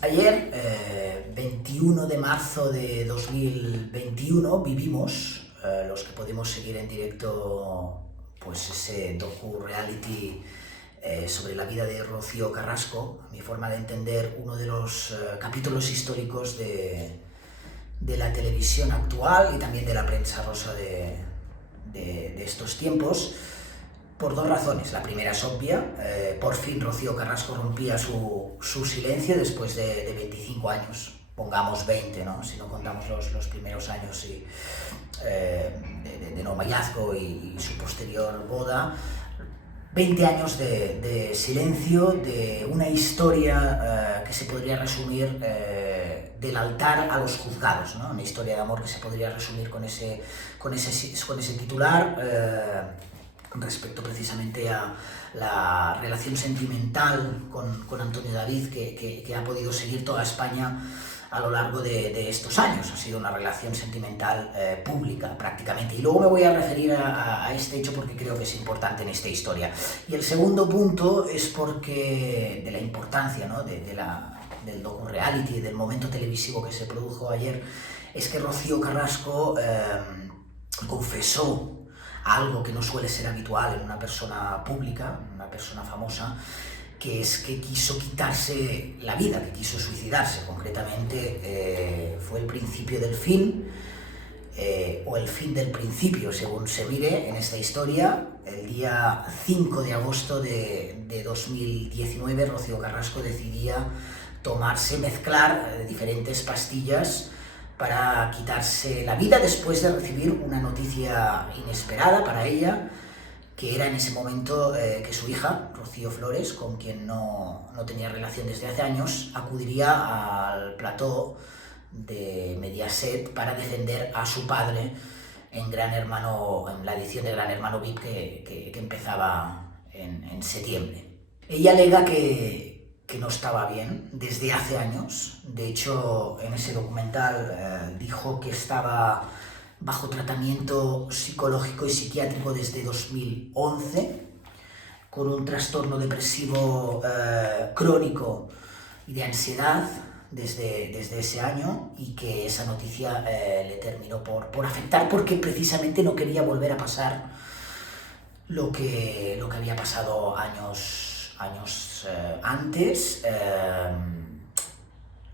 Ayer, 21 de marzo de 2021, vivimos, los que podemos seguir en directo, pues ese docu-reality sobre la vida de Rocío Carrasco, a mi forma de entender, uno de los capítulos históricos de la televisión actual y también de la prensa rosa de estos tiempos, por dos razones. La primera es obvia, por fin Rocío Carrasco rompía su silencio después de 25 años, pongamos 20, ¿no? Si no contamos los primeros años de noviazgo y su posterior boda. 20 años de silencio, de una historia que se podría resumir del altar a los juzgados, ¿no? Una historia de amor que se podría resumir con ese titular, respecto precisamente a la relación sentimental con Antonio David que ha podido seguir toda España a lo largo de estos años. Ha sido una relación sentimental pública prácticamente, y luego me voy a referir a este hecho porque creo que es importante en esta historia. Y el segundo punto es porque de la importancia, ¿no? del docu-reality, del momento televisivo que se produjo ayer, es que Rocío Carrasco confesó algo que no suele ser habitual en una persona pública, una persona famosa, que es que quiso quitarse la vida, que quiso suicidarse. Concretamente, fue el principio del fin, o el fin del principio, según se mire en esta historia. El día 5 de agosto de 2019, Rocío Carrasco decidía mezclar diferentes pastillas para quitarse la vida después de recibir una noticia inesperada para ella, que era en ese momento que su hija, Rocío Flores, con quien no tenía relación desde hace años, acudiría al plató de Mediaset para defender a su padre en la edición de Gran Hermano VIP que empezaba en septiembre. Ella alega que no estaba bien desde hace años. De hecho, en ese documental dijo que estaba bajo tratamiento psicológico y psiquiátrico desde 2011, con un trastorno depresivo crónico y de ansiedad desde ese año, y que esa noticia le terminó por afectar, porque precisamente no quería volver a pasar lo que había pasado años antes,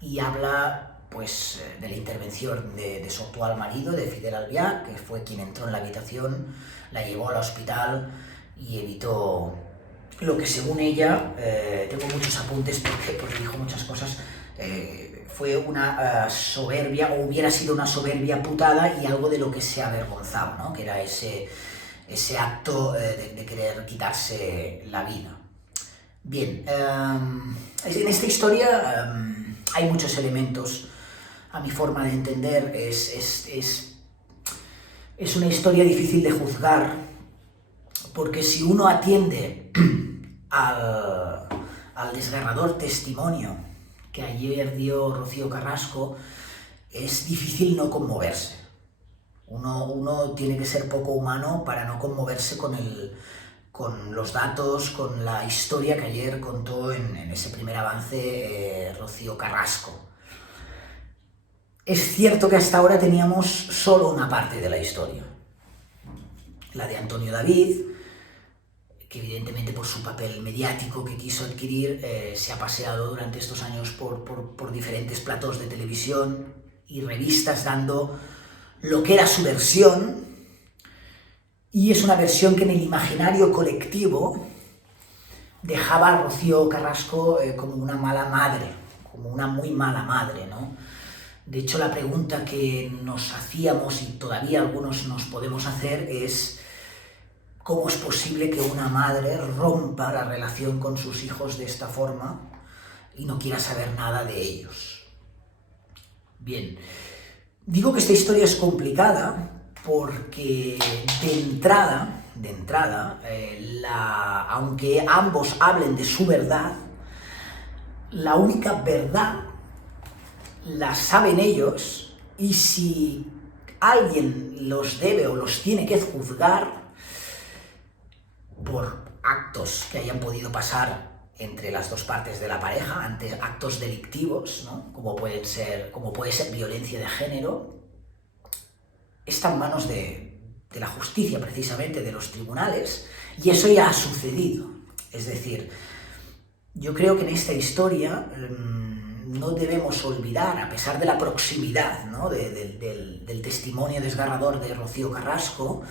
y habla pues de la intervención de su actual marido, de Fidel Albiac, que fue quien entró en la habitación, la llevó al hospital y evitó lo que, según ella, tengo muchos apuntes porque dijo muchas cosas, fue una soberbia, o hubiera sido una soberbia putada, y algo de lo que se avergonzaba, ¿no? Que era ese acto de querer quitarse la vida. Bien, en esta historia hay muchos elementos. A mi forma de entender, es una historia difícil de juzgar, porque si uno atiende al desgarrador testimonio que ayer dio Rocío Carrasco, es difícil no conmoverse. Uno tiene que ser poco humano para no conmoverse con los datos, con la historia que ayer contó en ese primer avance Rocío Carrasco. Es cierto que hasta ahora teníamos solo una parte de la historia, la de Antonio David, que evidentemente por su papel mediático que quiso adquirir se ha paseado durante estos años por diferentes platós de televisión y revistas dando lo que era su versión. Y es una versión que en el imaginario colectivo dejaba a Rocío Carrasco como una mala madre, como una muy mala madre, ¿no? De hecho, la pregunta que nos hacíamos, y todavía algunos nos podemos hacer, es ¿cómo es posible que una madre rompa la relación con sus hijos de esta forma y no quiera saber nada de ellos? Bien, digo que esta historia es complicada porque de entrada, aunque ambos hablen de su verdad, la única verdad la saben ellos, y si alguien los debe o los tiene que juzgar por actos que hayan podido pasar entre las dos partes de la pareja ante actos delictivos, ¿no? como puede ser violencia de género, está en manos de la justicia, precisamente, de los tribunales, y eso ya ha sucedido. Es decir, yo creo que en esta historia no debemos olvidar, a pesar de la proximidad, ¿no? del testimonio desgarrador de Rocío Carrasco,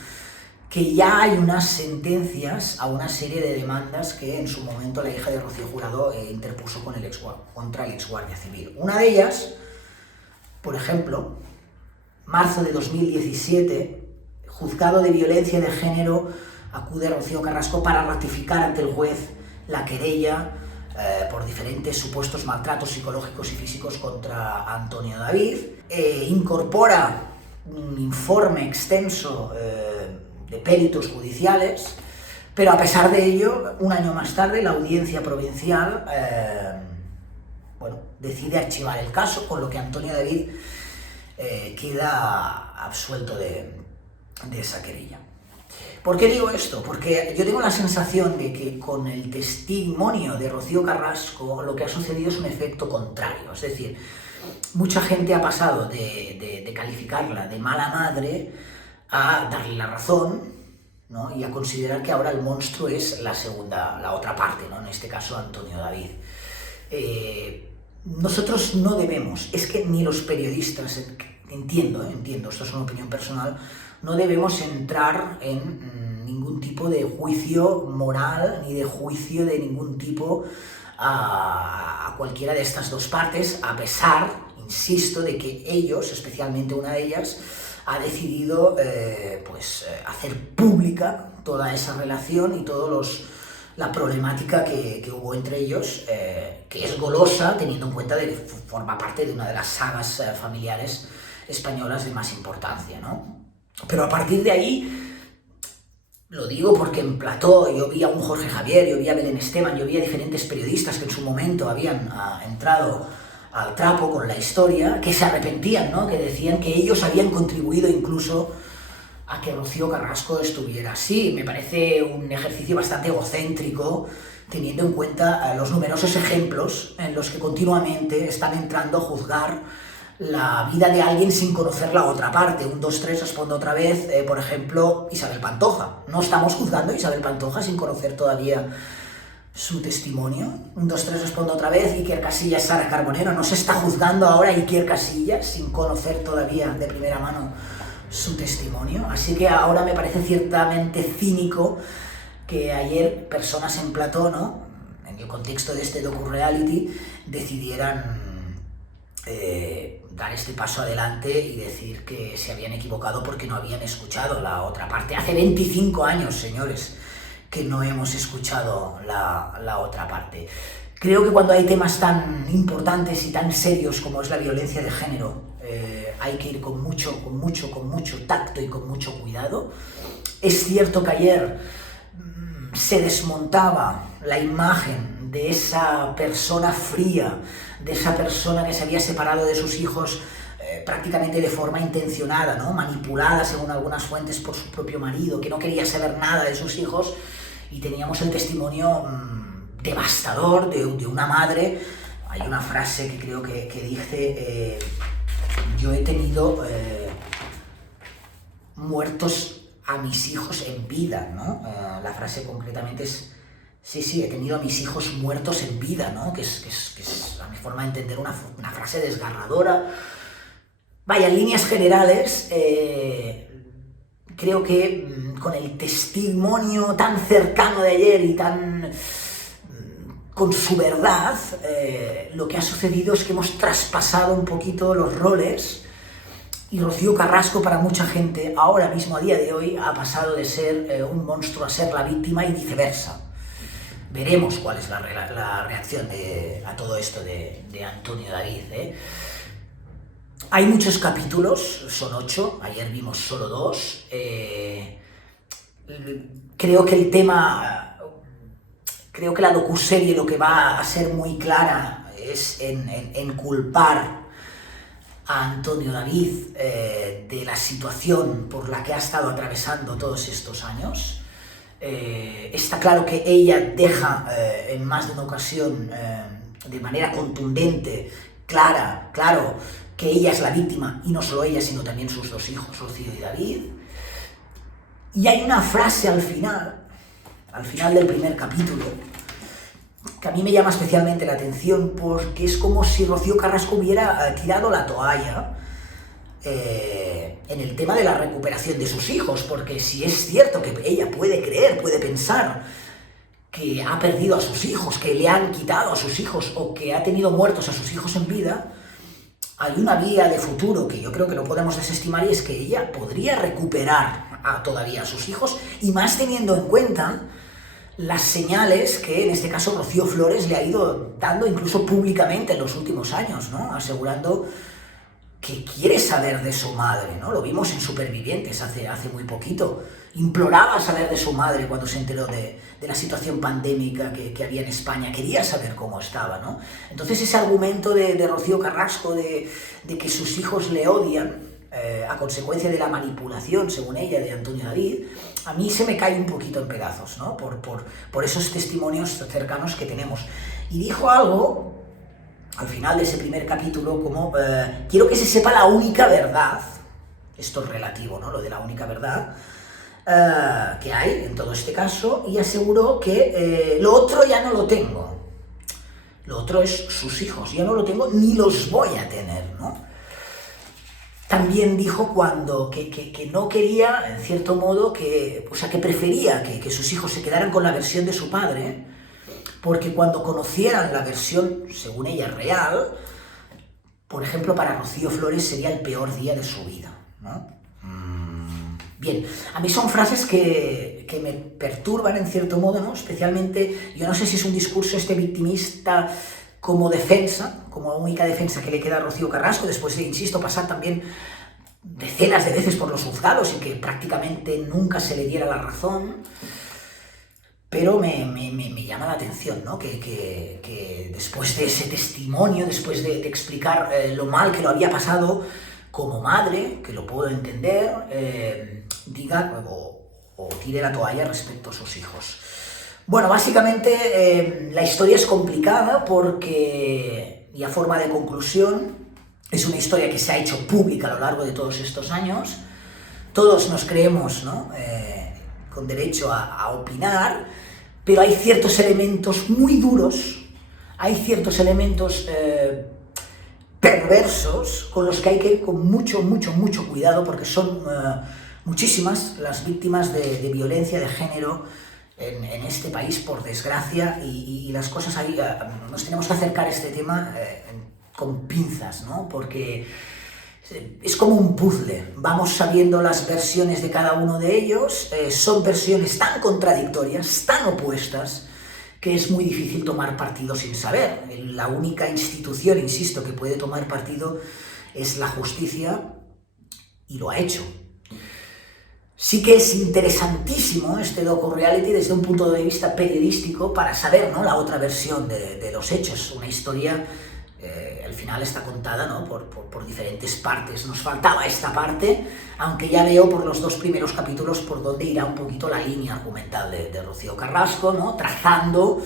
que ya hay unas sentencias a una serie de demandas que en su momento la hija de Rocío Jurado interpuso contra el exguardia civil. Una de ellas, por ejemplo, marzo de 2017, juzgado de violencia de género acude a Rocío Carrasco para ratificar ante el juez la querella por diferentes supuestos maltratos psicológicos y físicos contra Antonio David. Incorpora un informe extenso de peritos judiciales, pero a pesar de ello, un año más tarde, la audiencia provincial decide archivar el caso, con lo que Antonio David queda absuelto de esa querella. ¿Por qué digo esto? Porque yo tengo la sensación de que con el testimonio de Rocío Carrasco lo que ha sucedido es un efecto contrario. Es decir, mucha gente ha pasado de calificarla de mala madre a darle la razón, ¿no? Y a considerar que ahora el monstruo es la otra parte, ¿no? En este caso Antonio David. Nosotros no debemos, es que ni los periodistas, entiendo, esto es una opinión personal, no debemos entrar en ningún tipo de juicio moral ni de juicio de ningún tipo a cualquiera de estas dos partes, a pesar, insisto, de que ellos, especialmente una de ellas, ha decidido hacer pública toda esa relación y la problemática que hubo entre ellos, que es golosa, teniendo en cuenta de que forma parte de una de las sagas familiares españolas de más importancia, ¿no? Pero a partir de ahí, lo digo porque en plató yo vi a un Jorge Javier, yo vi a Belén Esteban, yo vi a diferentes periodistas que en su momento habían entrado al trapo con la historia, que se arrepentían, ¿no? Que decían que ellos habían contribuido incluso a que Rocío Carrasco estuviera así. Me parece un ejercicio bastante egocéntrico, teniendo en cuenta los numerosos ejemplos en los que continuamente están entrando a juzgar la vida de alguien sin conocer la otra parte. 1, 2, 3, respondo otra vez, por ejemplo, Isabel Pantoja. No estamos juzgando a Isabel Pantoja sin conocer todavía su testimonio. 1, 2, 3, respondo otra vez, Iker Casillas, Sara Carbonero. No se está juzgando ahora a Iker Casillas sin conocer todavía de primera mano su testimonio. Así que ahora me parece ciertamente cínico que ayer personas en plató, ¿no?, en el contexto de este docu-reality, decidieran dar este paso adelante y decir que se habían equivocado porque no habían escuchado la otra parte. Hace 25 años, señores, que no hemos escuchado la otra parte. Creo que cuando hay temas tan importantes y tan serios como es la violencia de género, hay que ir con mucho tacto y con mucho cuidado. Es cierto que ayer se desmontaba la imagen de esa persona fría, de esa persona que se había separado de sus hijos prácticamente de forma intencionada, ¿no?, manipulada según algunas fuentes por su propio marido, que no quería saber nada de sus hijos, y teníamos el testimonio devastador de una madre. Hay una frase que creo que dice, yo he tenido muertos a mis hijos en vida, ¿no? La frase concretamente es, sí, he tenido a mis hijos muertos en vida, ¿no? Que es a mi forma de entender una frase desgarradora. Vaya, en líneas generales, creo que con el testimonio tan cercano de ayer y tan con su verdad, lo que ha sucedido es que hemos traspasado un poquito los roles, y Rocío Carrasco, para mucha gente, ahora mismo, a día de hoy, ha pasado de ser un monstruo a ser la víctima y viceversa. Veremos cuál es la reacción a todo esto de Antonio David, ¿eh? Hay muchos capítulos, son 8, ayer vimos solo 2. Creo que el tema, creo que la docuserie lo que va a ser muy clara es en culpar a Antonio David de la situación por la que ha estado atravesando todos estos años. Está claro que ella deja en más de una ocasión de manera contundente, claro, que ella es la víctima, y no solo ella, sino también sus dos hijos, Rocío y David. Y hay una frase al final del primer capítulo, que a mí me llama especialmente la atención, porque es como si Rocío Carrasco hubiera tirado la toalla en el tema de la recuperación de sus hijos, porque si es cierto que ella puede creer, puede pensar que ha perdido a sus hijos, que le han quitado a sus hijos o que ha tenido muertos a sus hijos en vida, hay una vía de futuro que yo creo que no podemos desestimar, y es que ella podría recuperar todavía a sus hijos, y más teniendo en cuenta las señales que en este caso Rocío Flores le ha ido dando incluso públicamente en los últimos años, ¿no? Asegurando que quiere saber de su madre, ¿no? Lo vimos en Supervivientes hace muy poquito. Imploraba saber de su madre cuando se enteró de la situación pandémica que había en España. Quería saber cómo estaba, ¿no? Entonces ese argumento de Rocío Carrasco de que sus hijos le odian a consecuencia de la manipulación, según ella, de Antonio David, a mí se me cae un poquito en pedazos, ¿no? Por esos testimonios cercanos que tenemos. Y dijo algo al final de ese primer capítulo, como quiero que se sepa la única verdad. Esto es relativo, ¿no? Lo de la única verdad que hay en todo este caso, y aseguró que lo otro ya no lo tengo. Lo otro es sus hijos, ya no lo tengo ni los voy a tener, ¿no? También dijo que no quería, en cierto modo, que prefería que sus hijos se quedaran con la versión de su padre, porque cuando conocieran la versión, según ella, real, por ejemplo, para Rocío Flores sería el peor día de su vida, ¿no? Bien, a mí son frases que me perturban en cierto modo, ¿no? Especialmente, yo no sé si es un discurso victimista como defensa, como única defensa que le queda a Rocío Carrasco, después de, insisto, pasar también decenas de veces por los juzgados y que prácticamente nunca se le diera la razón. Pero me llama la atención, ¿no? Que después de ese testimonio, después de explicar lo mal que lo había pasado como madre, que lo puedo entender, diga o tire la toalla respecto a sus hijos. Bueno, básicamente la historia es complicada porque, y a forma de conclusión, es una historia que se ha hecho pública a lo largo de todos estos años. Todos nos creemos, ¿no? Con derecho a opinar, pero hay ciertos elementos muy duros, hay ciertos elementos perversos con los que hay que ir con mucho cuidado, porque son muchísimas las víctimas de violencia de género en este país, por desgracia, y las cosas ahí, nos tenemos que acercar a este tema con pinzas, ¿no? Porque es como un puzzle, vamos sabiendo las versiones de cada uno de ellos, son versiones tan contradictorias, tan opuestas, que es muy difícil tomar partido sin saber. La única institución, insisto, que puede tomar partido es la justicia, y lo ha hecho. Sí que es interesantísimo este docu-reality desde un punto de vista periodístico para saber, ¿no?, la otra versión de los hechos. Una historia, al final está contada, ¿no?, por diferentes partes. Nos faltaba esta parte, aunque ya veo por los dos primeros capítulos por dónde irá un poquito la línea argumental de Rocío Carrasco, ¿no?, trazando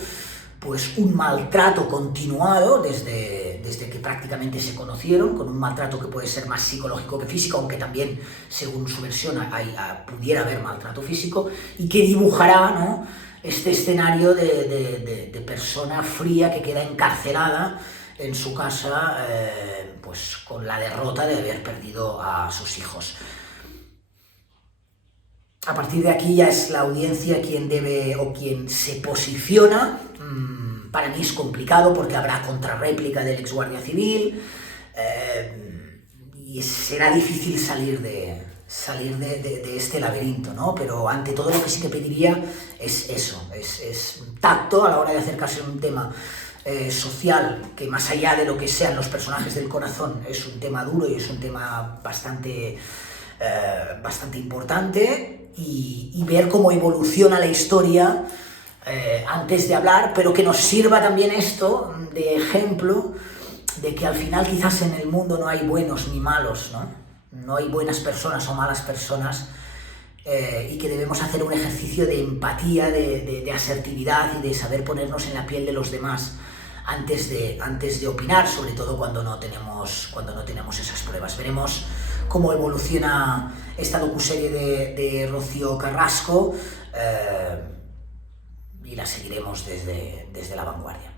pues un maltrato continuado desde que prácticamente se conocieron, con un maltrato que puede ser más psicológico que físico, aunque también, según su versión, pudiera haber maltrato físico, y que dibujará, ¿no?, este escenario de persona fría que queda encarcelada en su casa, pues con la derrota de haber perdido a sus hijos. A partir de aquí ya es la audiencia quien debe o quien se posiciona. Para mí es complicado porque habrá contrarréplica del ex guardia civil y será difícil salir de este laberinto, ¿no? Pero ante todo lo que sí que pediría es eso, es tacto a la hora de acercarse a un tema social, que más allá de lo que sean los personajes del corazón, es un tema duro y es un tema bastante importante, y ver cómo evoluciona la historia antes de hablar, pero que nos sirva también esto de ejemplo de que al final quizás en el mundo no hay buenos ni malos, ¿no? No hay buenas personas o malas personas, y que debemos hacer un ejercicio de empatía, de asertividad y de saber ponernos en la piel de los demás antes de opinar, sobre todo cuando no tenemos esas pruebas. Veremos cómo evoluciona esta docuserie de Rocío Carrasco y la seguiremos desde La Vanguardia.